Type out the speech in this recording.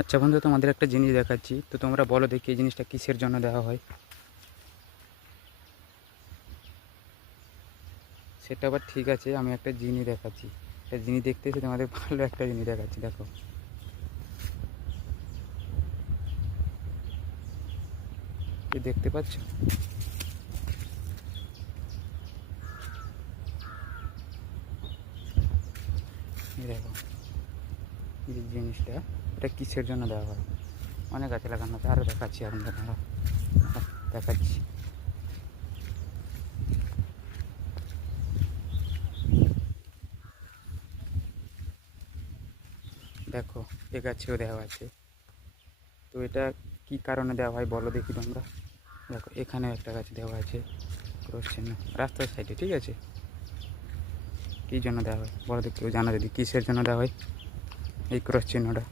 আচ্ছা বন্ধু, তোমাদের একটা জিনিস দেখাচ্ছি, তো তোমরা বলো দেখি এই জিনিসটা কিসের জন্য দেওয়া হয়। সেটা আবার ঠিক আছে, আমি একটা জিনিস দেখাচ্ছি। একটা জিনিস দেখতে এসে তোমাদের ভালো একটা জিনিস দেখাচ্ছি, দেখো। এই দেখতে পাচ্ছ? এই দেখো, এই জিনিসটা, এটা কিসের জন্য দেওয়া হয়। অনেক গাছে লাগানো আছে, আরও দেখাচ্ছি আপনাদের, দেখাচ্ছি। দেখো, এ গাছেও দেওয়া আছে। তো এটা কি কারণে দেওয়া হয় বলো দেখি তোমরা। দেখো, এখানেও একটা গাছ দেওয়া আছে, ক্রস চিহ্ন, রাস্তার সাইডে, ঠিক আছে। কী জন্য দেওয়া হয় বলো দেখি, কেউ জানো যদি কিসের জন্য দেওয়া হয় এই ক্রস চিহ্নটা।